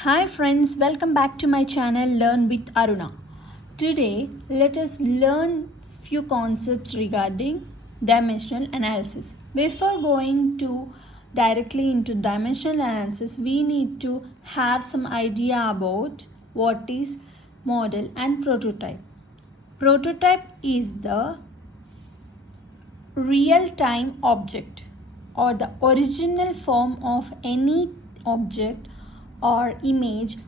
Hi friends, welcome back to my channel Learn with Arunaa. Today, let us learn few concepts regarding dimensional analysis. Before going to directly into dimensional analysis, we need to have some idea about what is model and prototype. Prototype is the real-time object or the original form of any object or image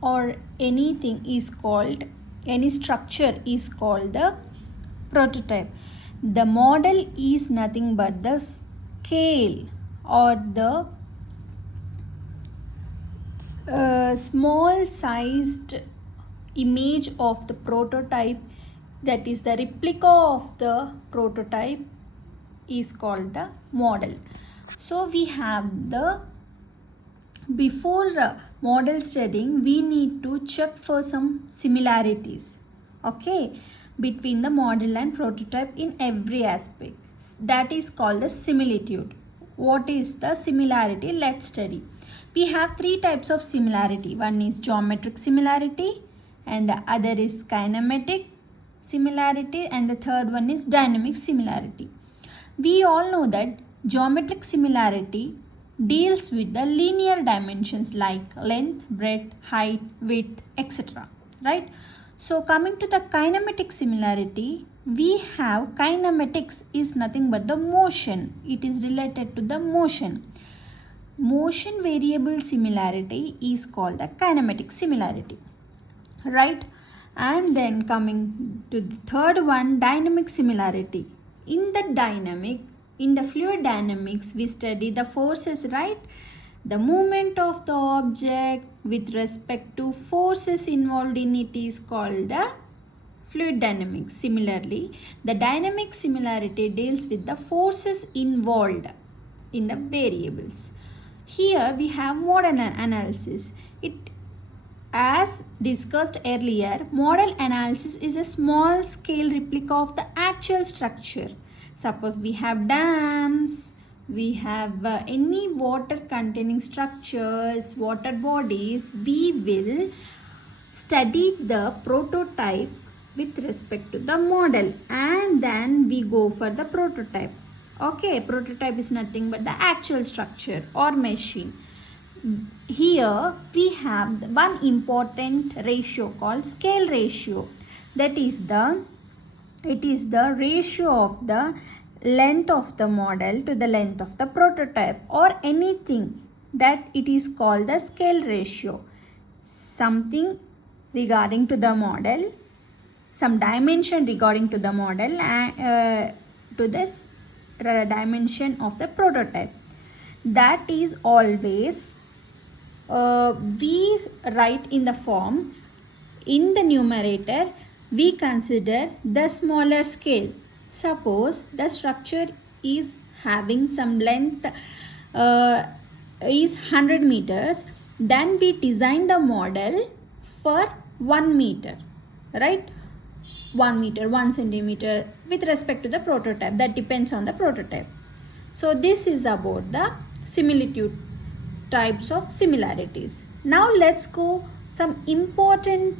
or anything is called, any structure is called the prototype. The model is nothing but the scale or the small sized image of the prototype, that is the replica of the prototype is called the model. So we have the before model studying, we need to check for some similarities, okay, between the model and prototype in every aspect. That is called the similitude. What is the similarity? Let's study. We have three types of similarity. One is geometric similarity, and the other is kinematic similarity, and the third one is dynamic similarity. We all know that geometric similarity deals with the linear dimensions like length, breadth, height, width, etc. Right? So coming to the kinematic similarity, we have kinematics is nothing but the motion. It is related to the motion. Motion variable similarity is called the kinematic similarity. Right? And then coming to the third one, dynamic similarity. In the fluid dynamics, we study the forces, right? The movement of the object with respect to forces involved in it is called the fluid dynamics. Similarly, the dynamic similarity deals with the forces involved in the variables. Here we have model analysis. As discussed earlier, model analysis is a small scale replica of the actual structure. Suppose we have dams, we have any water containing structures, water bodies, we will study the prototype with respect to the model and then we go for the prototype. Okay, prototype is nothing but the actual structure or machine. Here we have one important ratio called scale ratio. That is it is the ratio of the length of the model to the length of the prototype or anything, that it is called the scale ratio. Something regarding to the model, some dimension regarding to the model and to this dimension of the prototype. That is always we write in the form, in the numerator we consider the smaller scale. Suppose the structure is having some length is 100 meters, then we design the model for 1 meter, right? 1 meter, 1 centimeter with respect to the prototype. That depends on the prototype. So this is about the similitude types of similarities. Now let's go some important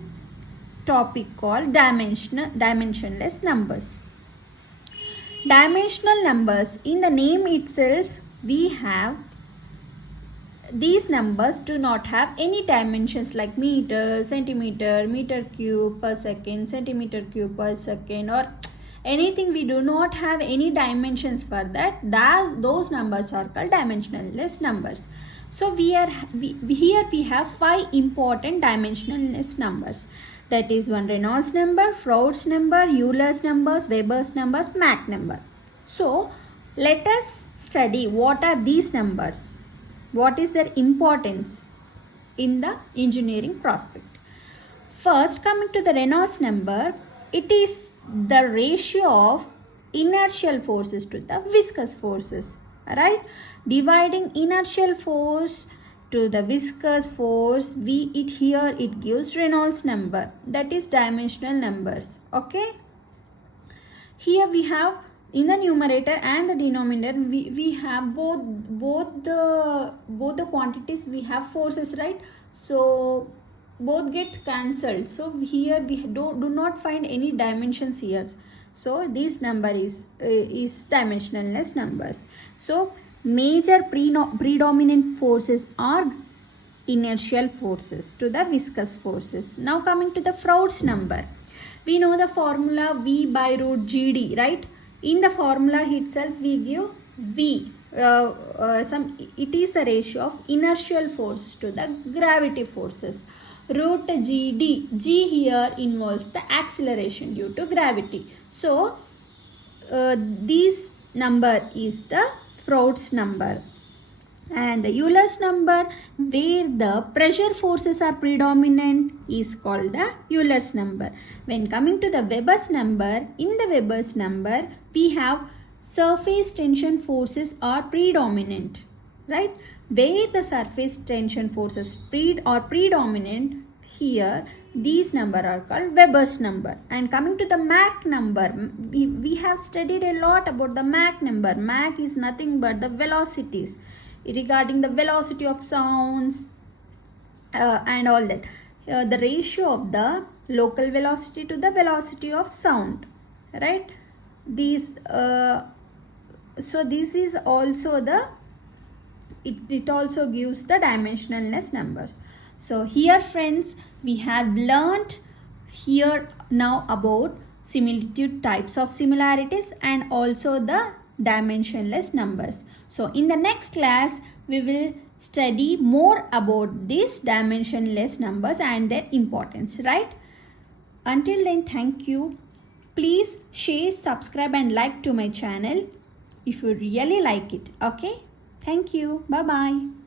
topic called dimensionless numbers. Dimensional numbers, in the name itself we have these numbers do not have any dimensions like meter, centimeter, meter cube per second, centimeter cube per second or anything. We do not have any dimensions for that. Those numbers are called dimensionless numbers. So here we have 5 important dimensionless numbers. That is one Reynolds number, Froude's number, Euler's numbers, Weber's numbers, Mach number. So let us study what are these numbers. What is their importance in the engineering prospect. First, coming to the Reynolds number, it is the ratio of inertial forces to the viscous forces, right? Dividing inertial force to the viscous force, it gives Reynolds number, that is dimensional numbers. Okay, here we have in the numerator and the denominator we have both the quantities, we have forces, right? So both gets cancelled, so here we do not find any dimensions here. So this number is dimensionless numbers. So major predominant forces are inertial forces to the viscous forces. Now coming to the Froude's number, we know the formula V by root GD, right? In the formula itself we give V. It is the ratio of inertial force to the gravity forces. Root GD. G here involves the acceleration due to gravity. So this number is the Froude's number. And the Euler's number, where the pressure forces are predominant, is called the Euler's number. When coming to the Weber's number, in the Weber's number we have surface tension forces are predominant, right? Where the surface tension forces are predominant, here these number are called Weber's number. And coming to the Mach number, we have studied a lot about the Mach number. Mach is nothing but the velocities, regarding the velocity of sounds and all that. The ratio of the local velocity to the velocity of sound, right? These so this is also the it also gives the dimensionless numbers. So here friends, we have learnt here now about similitude, types of similarities, and also the dimensionless numbers. So in the next class we will study more about these dimensionless numbers and their importance, right? Until then, thank you. Please share, subscribe and like to my channel if you really like it. Okay, thank you. Bye bye.